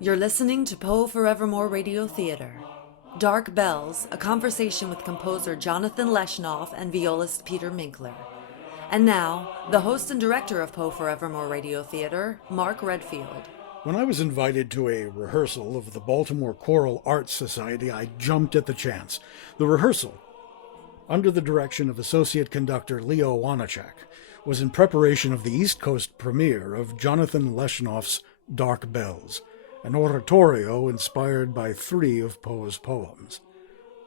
You're listening to Poe Forevermore Radio Theater. Dark Bells, a conversation with composer Jonathan Leshnoff and violist Peter Minkler. And now, the host and director of Poe Forevermore Radio Theater, Mark Redfield. When I was invited to a rehearsal of the Baltimore Choral Arts Society, I jumped at the chance. The rehearsal, under the direction of associate conductor Leo Wanachek, was in preparation of the East Coast premiere of Jonathan Leshnoff's Dark Bells, an oratorio inspired by 3 of Poe's poems.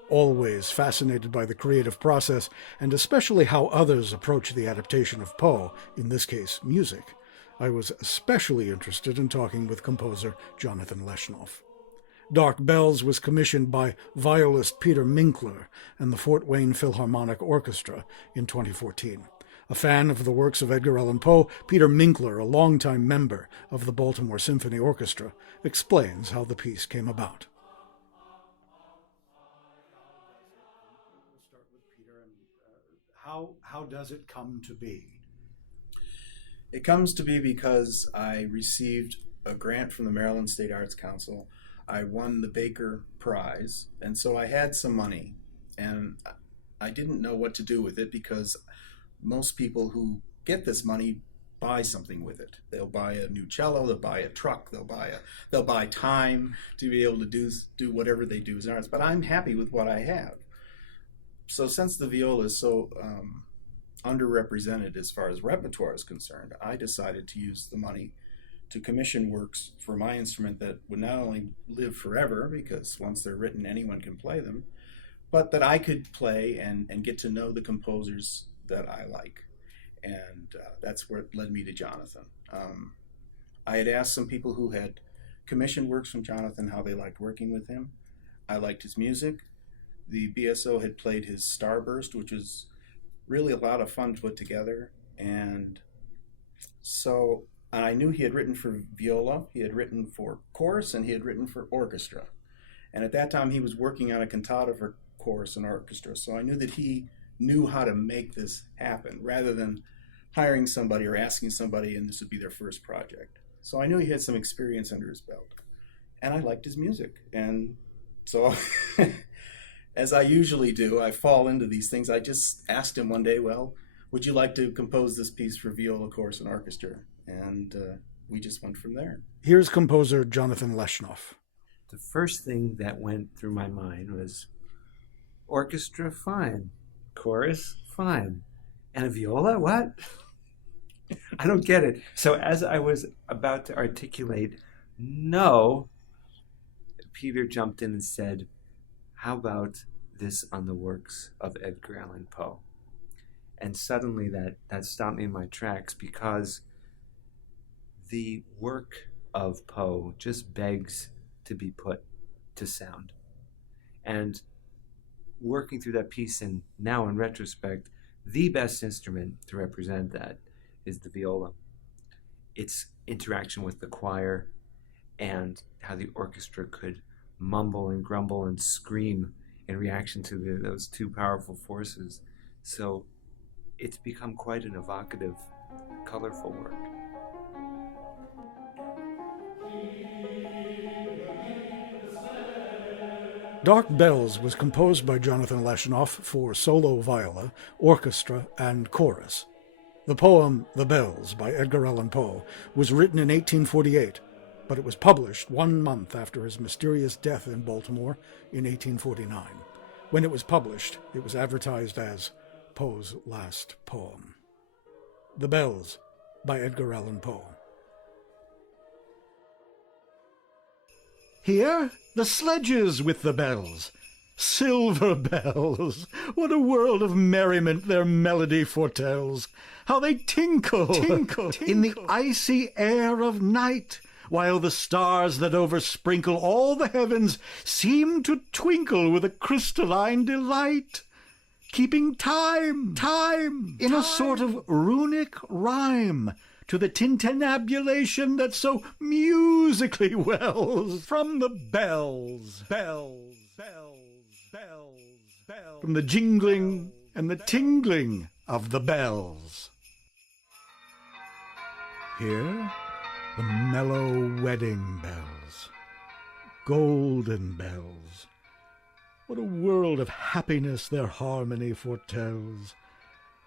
Always fascinated by the creative process, and especially how others approach the adaptation of Poe, in this case music, I was especially interested in talking with composer Jonathan Leshnoff. Dark Bells was commissioned by violist Peter Minkler and the Fort Wayne Philharmonic Orchestra in 2014. A fan of the works of Edgar Allan Poe, Peter Minkler, a longtime member of the Baltimore Symphony Orchestra, explains how the piece came about. We'll start with Peter. How does it come to be? It comes to be because I received a grant from the Maryland State Arts Council. I won the Baker Prize, and so I had some money, and I didn't know what to do with it because most people who get this money buy something with it. They'll buy a new cello, they'll buy a truck, they'll buy time to be able to do whatever they do as an artist. But I'm happy with what I have. So since the viola is so underrepresented as far as repertoire is concerned, I decided to use the money to commission works for my instrument that would not only live forever, because once they're written anyone can play them, but that I could play and get to know the composers that I like. And that's where it led me to Jonathan. I had asked some people who had commissioned works from Jonathan how they liked working with him. I liked his music. The BSO had played his Starburst, which was really a lot of fun to put together. And so I knew he had written for viola, he had written for chorus, and he had written for orchestra. And at that time he was working on a cantata for chorus and orchestra. So I knew that he knew how to make this happen rather than hiring somebody or asking somebody and this would be their first project. So I knew he had some experience under his belt, and I liked his music. And so as I usually do, I fall into these things. I just asked him one day, well, would you like to compose this piece for viola, chorus, and orchestra? And we just went from there. Here's composer Jonathan Leshnoff. The first thing that went through my mind was orchestra, fine. Chorus, fine. And a viola, what? I don't get it. So as I was about to articulate no, Peter jumped in and said, how about this on the works of Edgar Allan Poe? And suddenly that stopped me in my tracks, because the work of Poe just begs to be put to sound. And working through that piece, and now in retrospect, the best instrument to represent that is the viola. Its interaction with the choir and how the orchestra could mumble and grumble and scream in reaction to those two powerful forces. So it's become quite an evocative, colorful work. Dark Bells was composed by Jonathan Leshnoff for solo viola, orchestra, and chorus. The poem The Bells by Edgar Allan Poe was written in 1848, but it was published 1 month after his mysterious death in Baltimore in 1849. When it was published, it was advertised as Poe's last poem. The Bells by Edgar Allan Poe. Here, the sledges with the bells. Silver bells! What a world of merriment their melody foretells! How they tinkle in the icy air of night, while the stars that oversprinkle all the heavens seem to twinkle with a crystalline delight, keeping time in a sort of runic rhyme to the tintinnabulation that so musically wells from the bells, from the jingling and the tingling of the bells. Here, the mellow wedding bells, golden bells. What a world of happiness their harmony foretells.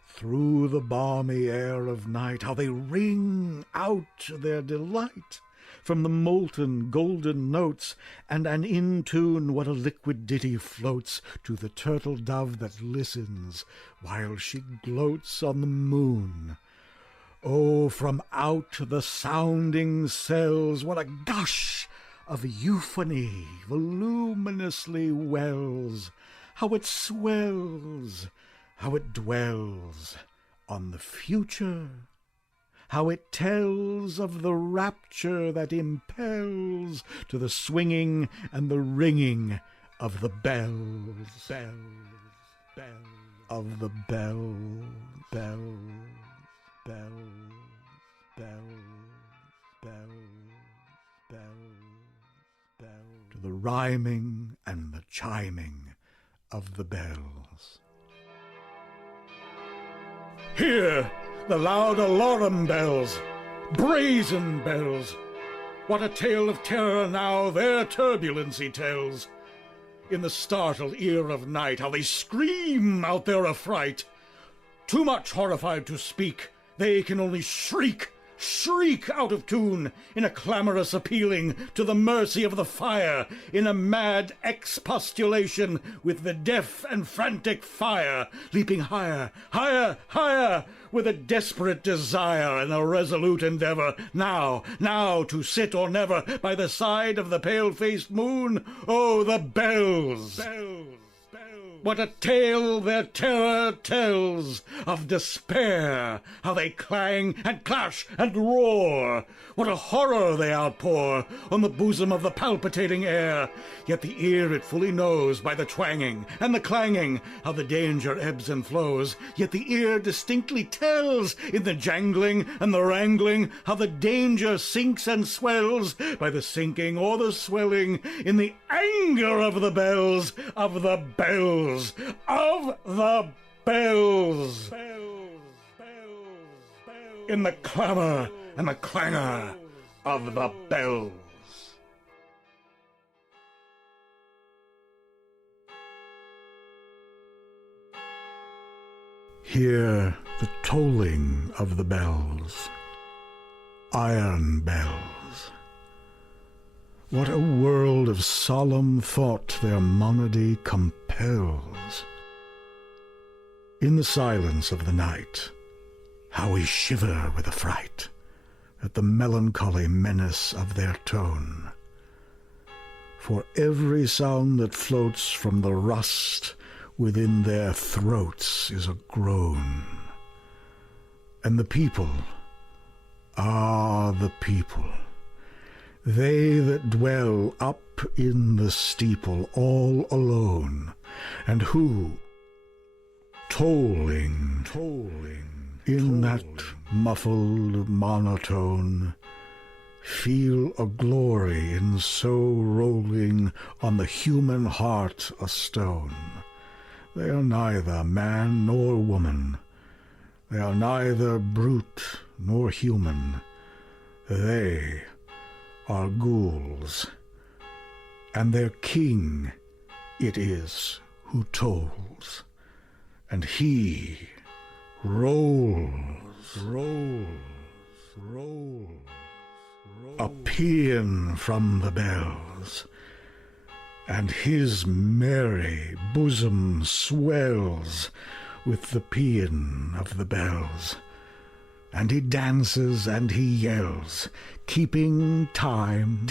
Through the balmy air of night, how they ring out their delight from the molten golden notes, and an in-tune what a liquid ditty floats to the turtle dove that listens while she gloats on the moon. Oh, from out the sounding cells, what a gush of euphony voluminously wells, how it swells, how it dwells on the future, how it tells of the rapture that impels to the swinging and the ringing of the bells, of the bell, to the rhyming and the chiming of the bells. Hear the loud alarum bells, brazen bells. What a tale of terror now their turbulency tells. In the startled ear of night, how they scream out their affright. Too much horrified to speak, they can only shriek out of tune, in a clamorous appealing to the mercy of the fire, in a mad expostulation with the deaf and frantic fire, leaping higher, with a desperate desire and a resolute endeavor, now, to sit or never by the side of the pale-faced moon. Oh, the bells! What a tale their terror tells of despair, how they clang and clash and roar. What a horror they outpour on the bosom of the palpitating air. Yet the ear it fully knows by the twanging and the clanging, how the danger ebbs and flows. Yet the ear distinctly tells in the jangling and the wrangling, how the danger sinks and swells by the sinking or the swelling in the anger of the bells, of the bells. Of the bells, in the clamor and the clangor of the bells. Hear the tolling of the bells, iron bells. What a world of solemn thought their monody compels. In the silence of the night, how we shiver with affright at the melancholy menace of their tone. For every sound that floats from the rust within their throats is a groan. And the people, the people, they that dwell up in the steeple all alone, and who, tolling in that muffled monotone, feel a glory in so rolling on the human heart a stone. They are neither man nor woman, they are neither brute nor human, they are ghouls, and their king it is who tolls, and he rolls a paean from the bells, and his merry bosom swells with the paean of the bells. And he dances and he yells, keeping time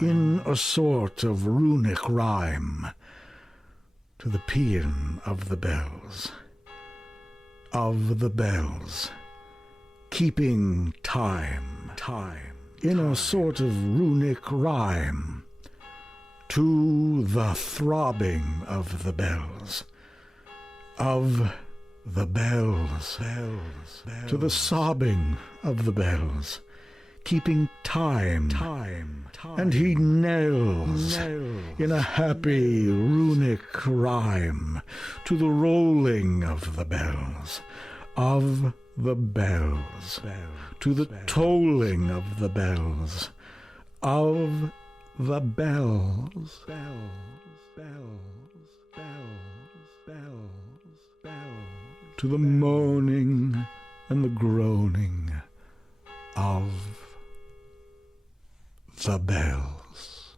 in a sort of runic rhyme to the paean of the bells, keeping time in a sort of runic rhyme to the throbbing of the bells, of the bells, to the sobbing of the bells, keeping time, and he knells in a happy runic rhyme to the rolling of the bells, of the bells, to the tolling of the bells, of the bells, bells, bells, bells, bells, bells, to the moaning and the groaning of the bells.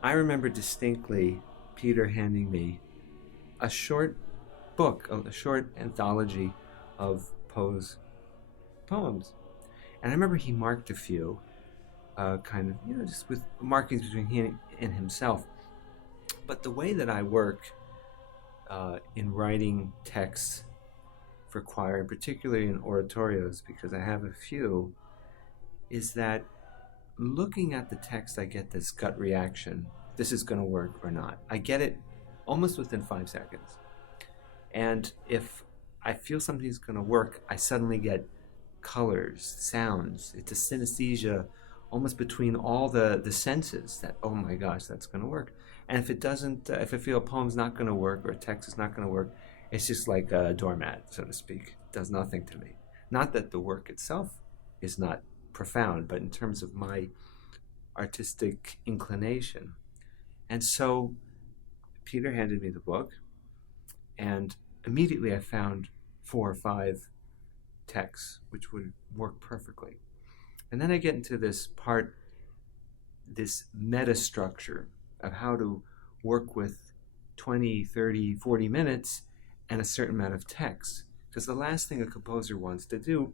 I remember distinctly Peter handing me a short book, a short anthology of Poe's poems. And I remember he marked a few, kind of, just with markings between he and himself. But the way that I work in writing texts for choir, particularly in oratorios, because I have a few, is that looking at the text, I get this gut reaction. This is going to work or not. I get it almost within 5 seconds. And if I feel something's going to work, I suddenly get colors, sounds. It's a synesthesia almost between all the senses that, oh my gosh, that's going to work. And if it doesn't, if I feel a poem's not going to work or a text is not going to work, it's just like a doormat, so to speak. It does nothing to me. Not that the work itself is not profound, but in terms of my artistic inclination. And so Peter handed me the book, and immediately I found 4 or 5 texts which would work perfectly. And then I get into this part, this meta structure of how to work with 20, 30, 40 minutes and a certain amount of text. Because the last thing a composer wants to do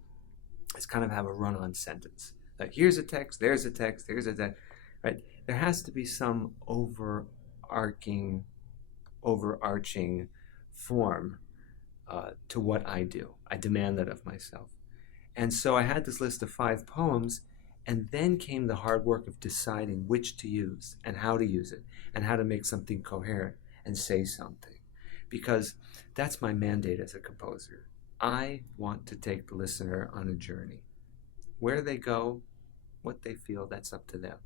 is kind of have a run-on sentence. Like, here's a text, there's a text, there's a text, right? There has to be some overarching form to what I do. I demand that of myself. And so I had this list of 5 poems, and then came the hard work of deciding which to use and how to use it and how to make something coherent and say something. Because that's my mandate as a composer. I want to take the listener on a journey. Where they go, what they feel, that's up to them.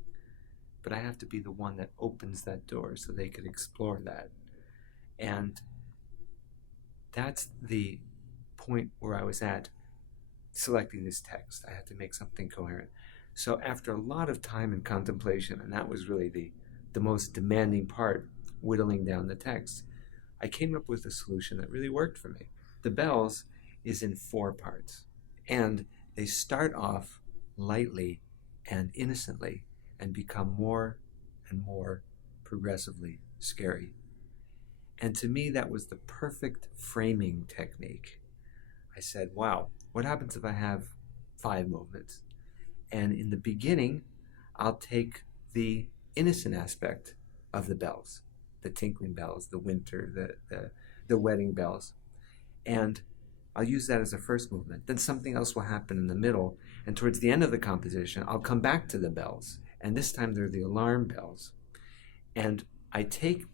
But I have to be the one that opens that door so they could explore that. And that's the point where I was at selecting this text. I had to make something coherent. So after a lot of time and contemplation, and that was really the most demanding part, whittling down the text, I came up with a solution that really worked for me. The Bells is in 4 parts, and they start off lightly and innocently and become more and more progressively scary. And to me, that was the perfect framing technique. I said, wow, what happens if I have 5 movements? And in the beginning, I'll take the innocent aspect of the bells, the tinkling bells, the winter, the wedding bells. And I'll use that as a first movement. Then something else will happen in the middle. And towards the end of the composition, I'll come back to the bells. And this time they're the alarm bells. And I take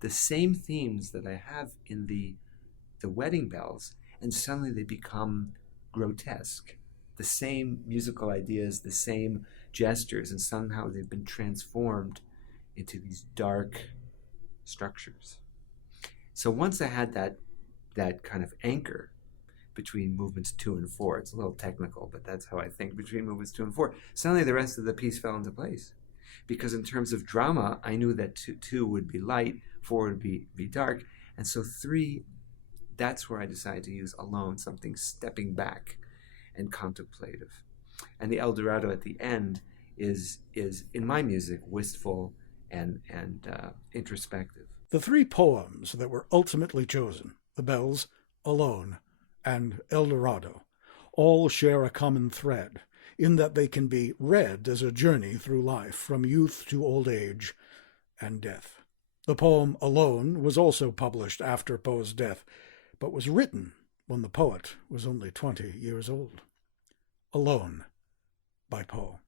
the same themes that I have in the wedding bells, and suddenly they become grotesque. The same musical ideas, the same gestures, and somehow they've been transformed into these dark structures. So once I had that kind of anchor between movements 2 and 4, it's a little technical, but that's how I think, between movements 2 and 4, suddenly the rest of the piece fell into place. Because in terms of drama, I knew that 2 would be light, 4 would be dark, and so 3, that's where I decided to use alone, something stepping back and contemplative. And the Eldorado at the end is in my music, wistful and introspective. The 3 poems that were ultimately chosen, The Bells, Alone, and Eldorado, all share a common thread in that they can be read as a journey through life from youth to old age and death. The poem Alone was also published after Poe's death, but was written when the poet was only 20 years old. Alone by Poe.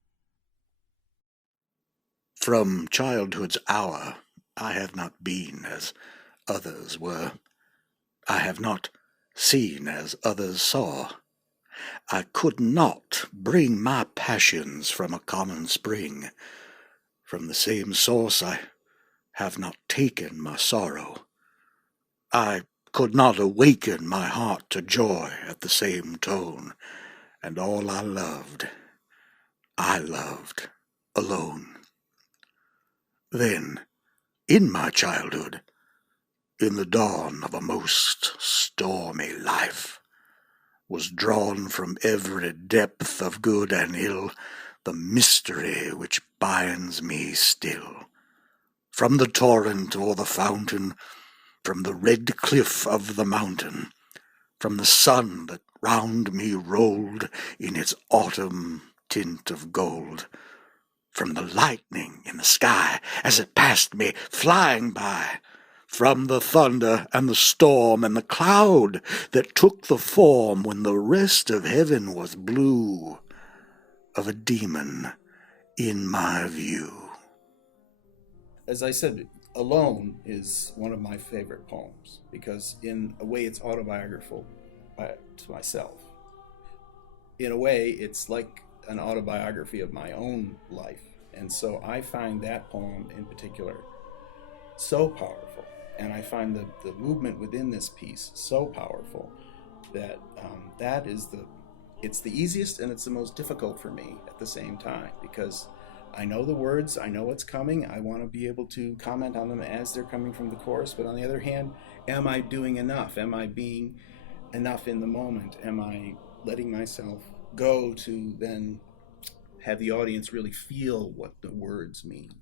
From childhood's hour I have not been as others were. I have not seen as others saw. I could not bring my passions from a common spring. From the same source I have not taken my sorrow. I could not awaken my heart to joy at the same tone, and all I loved alone. Then, in my childhood, in the dawn of a most stormy life, was drawn from every depth of good and ill the mystery which binds me still. From the torrent or the fountain, from the red cliff of the mountain, from the sun that round me rolled in its autumn tint of gold, from the lightning in the sky as it passed me flying by, from the thunder and the storm and the cloud that took the form when the rest of heaven was blue, of a demon in my view. As I said, Alone is one of my favorite poems because in a way it's autobiographical to myself. In a way, it's like an autobiography of my own life. And so I find that poem in particular so powerful. And I find the movement within this piece so powerful that it's the easiest and it's the most difficult for me at the same time, because I know the words, I know what's coming, I want to be able to comment on them as they're coming from the chorus, but on the other hand, am I doing enough? Am I being enough in the moment? Am I letting myself go to then have the audience really feel what the words mean?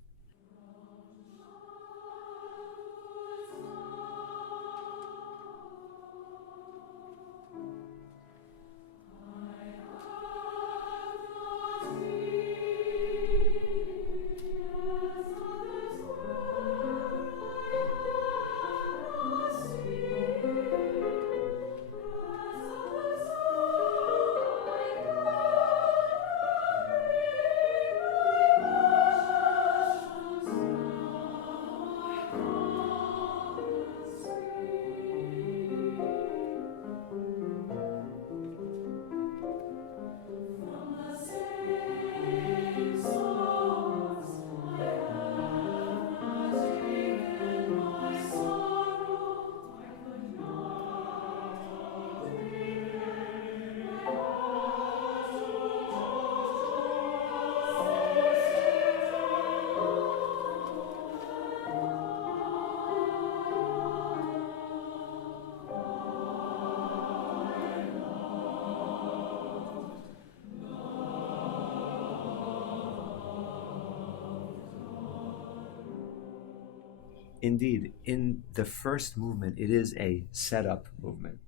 Indeed, in the first movement, it is a setup movement,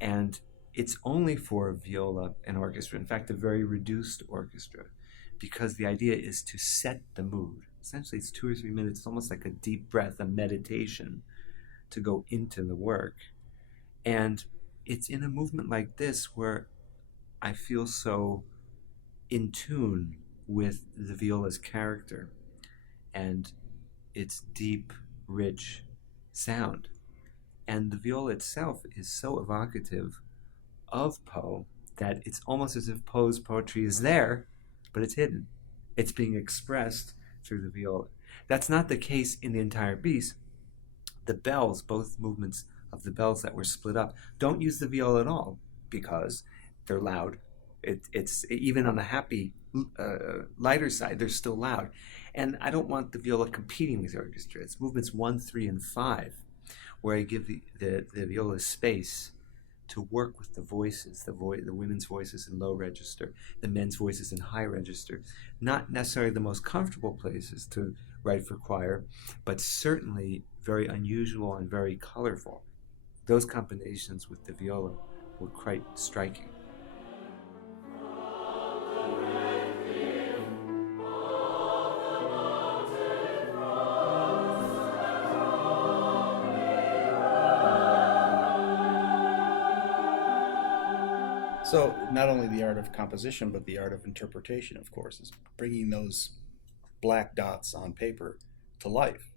and it's only for viola and orchestra, in fact, a very reduced orchestra, because the idea is to set the mood. Essentially, it's 2 or 3 minutes, almost like a deep breath, a meditation to go into the work. And it's in a movement like this where I feel so in tune with the viola's character and its deep, rich sound. And the viola itself is so evocative of Poe that it's almost as if Poe's poetry is there, but it's hidden. It's being expressed through the viola. That's not the case in the entire piece. The bells, both movements of the bells that were split up, don't use the viola at all because they're loud. It's even on the happy, lighter side, they're still loud. And I don't want the viola competing with the orchestra. It's movements 1, 3, and 5, where I give the viola space to work with the voices, the women's voices in low register, the men's voices in high register. Not necessarily the most comfortable places to write for choir, but certainly very unusual and very colorful. Those combinations with the viola were quite striking. So not only the art of composition, but the art of interpretation, of course, is bringing those black dots on paper to life.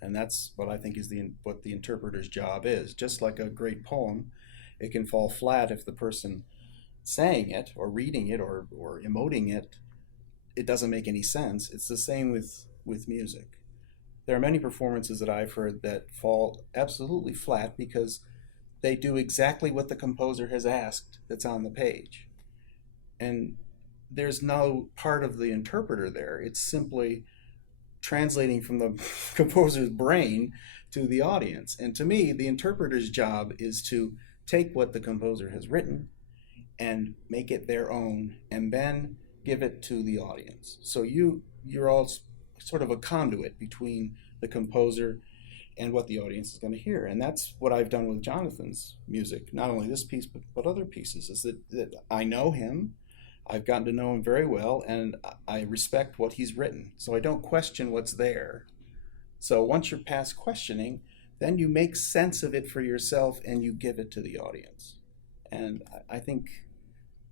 And that's what I think is what the interpreter's job is. Just like a great poem, it can fall flat if the person saying it or reading it or emoting it, it doesn't make any sense. It's the same with music. There are many performances that I've heard that fall absolutely flat because they do exactly what the composer has asked that's on the page. And there's no part of the interpreter there. It's simply translating from the composer's brain to the audience. And to me, the interpreter's job is to take what the composer has written and make it their own, and then give it to the audience. So you're all sort of a conduit between the composer and what the audience is going to hear. And that's what I've done with Jonathan's music, not only this piece, but other pieces, is that I know him, I've gotten to know him very well, and I respect what he's written. So I don't question what's there. So once you're past questioning, then you make sense of it for yourself and you give it to the audience. And I think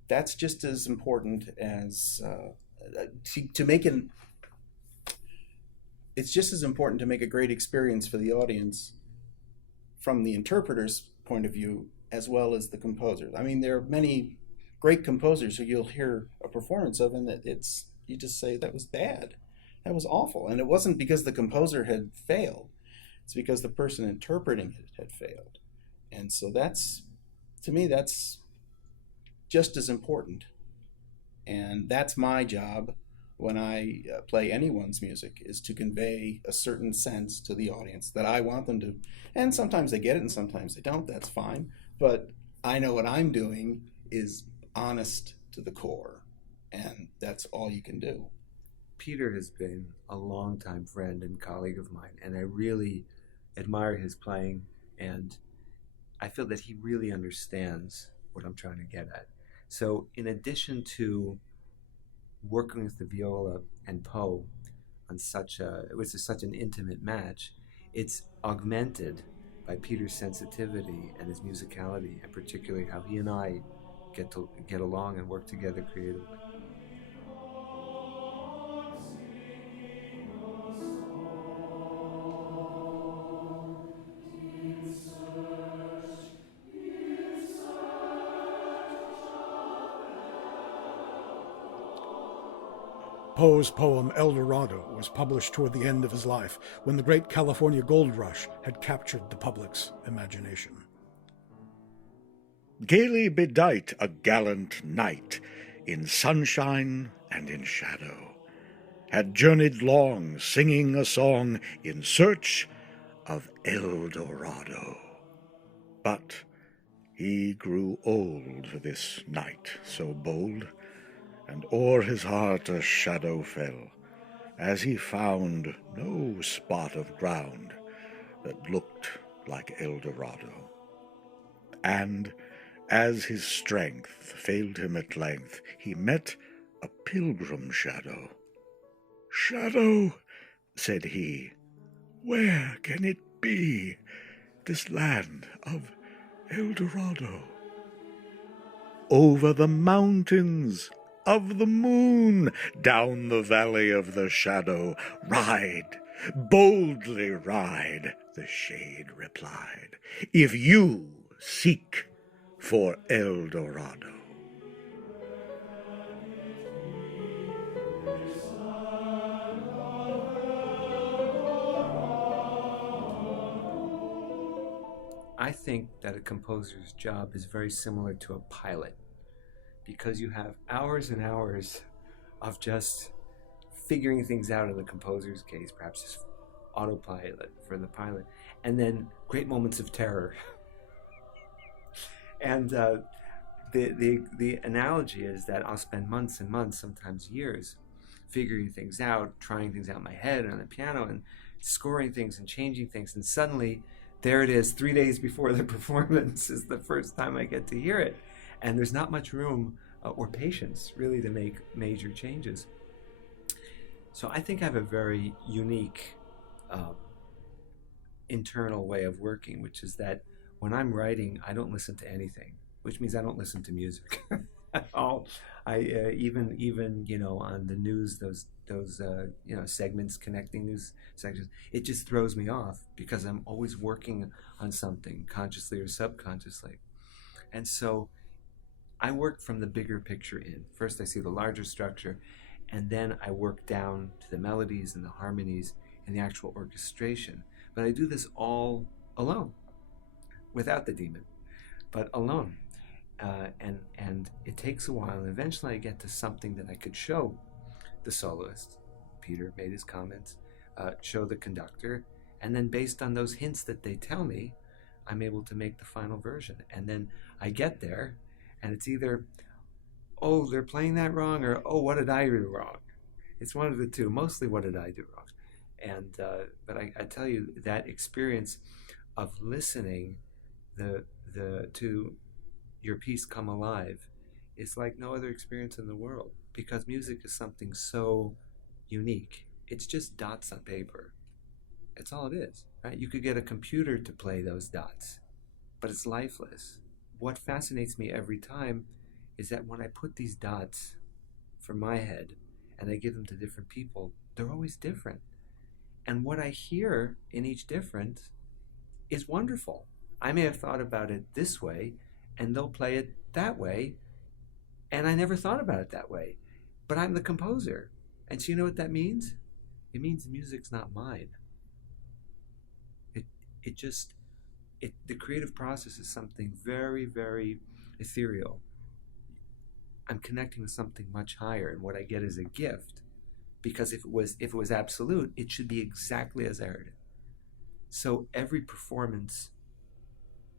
that's just as important as to make it. It's just as important to make a great experience for the audience from the interpreter's point of view as well as the composer. I mean, there are many great composers who you'll hear a performance of, and that you just say, that was bad, that was awful, and it wasn't because the composer had failed. It's because the person interpreting it had failed. And so to me, that's just as important. And that's my job when I play anyone's music, is to convey a certain sense to the audience that I want them to. And sometimes they get it and sometimes they don't, that's fine. But I know what I'm doing is honest to the core, and that's all you can do. Peter has been a longtime friend and colleague of mine, and I really admire his playing, and I feel that he really understands what I'm trying to get at. So in addition to working with the viola and Poe on such an intimate match, it's augmented by Peter's sensitivity and his musicality, and particularly how he and I get along and work together creatively. Poe's poem Eldorado was published toward the end of his life, when the great California gold rush had captured the public's imagination. Gaily bedight a gallant knight, in sunshine and in shadow, had journeyed long, singing a song in search of Eldorado. But he grew old, this knight so bold, and o'er his heart a shadow fell, as he found no spot of ground that looked like Eldorado. And as his strength failed him at length, he met a pilgrim shadow. "Shadow," said he, "where can it be, this land of Eldorado?" "Over the mountains of the moon, down the valley of the shadow, ride, boldly ride," the shade replied, "if you seek for Eldorado." I think that a composer's job is very similar to a pilot, because you have hours and hours of just figuring things out in the composer's case, perhaps just autopilot for the pilot, and then great moments of terror. And the analogy is that I'll spend months and months, sometimes years, figuring things out, trying things out in my head and on the piano, and scoring things and changing things, and suddenly there it is, 3 days before the performance is the first time I get to hear it. And there's not much room or patience, really, to make major changes. So I think I have a very unique internal way of working, which is that when I'm writing, I don't listen to anything, which means I don't listen to music at all. I even on the news, those segments connecting news sections, it just throws me off, because I'm always working on something, consciously or subconsciously. And so I work from the bigger picture in. First I see the larger structure, and then I work down to the melodies and the harmonies and the actual orchestration. But I do this all alone, without the demon. but alone. And it takes a while, and eventually I get to something that I could show the soloist. Peter made his comments, show the conductor, and then based on those hints that they tell me, I'm able to make the final version. And then I get there, and it's either, oh, they're playing that wrong, or oh, what did I do wrong? It's one of the two, mostly what did I do wrong? And but I tell you, that experience of listening to your piece come alive is like no other experience in the world, because music is something so unique. It's just dots on paper. That's all it is, right? You could get a computer to play those dots, but it's lifeless. What fascinates me every time is that when I put these dots from my head and I give them to different people, they're always different. And what I hear in each difference is wonderful. I may have thought about it this way, and they'll play it that way, and I never thought about it that way. But I'm the composer. And so you know what that means? It means the music's not mine. The creative process is something very, very ethereal. I'm connecting with something much higher, and what I get is a gift. Because if it was absolute, it should be exactly as I heard it. So every performance,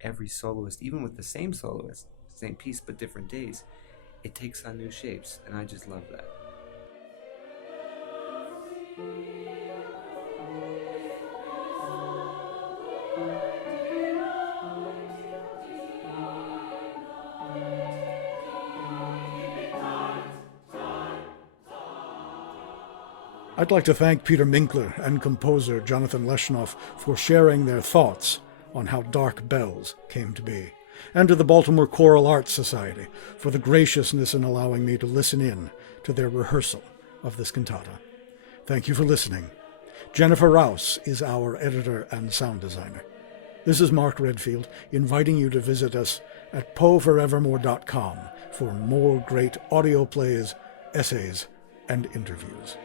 every soloist, even with the same soloist, same piece but different days, it takes on new shapes, and I just love that. I'd like to thank Peter Minkler and composer Jonathan Leshnoff for sharing their thoughts on how Dark Bells came to be, and to the Baltimore Choral Arts Society for the graciousness in allowing me to listen in to their rehearsal of this cantata. Thank you for listening. Jennifer Rouse is our editor and sound designer. This is Mark Redfield, inviting you to visit us at PoeForevermore.com for more great audio plays, essays, and interviews.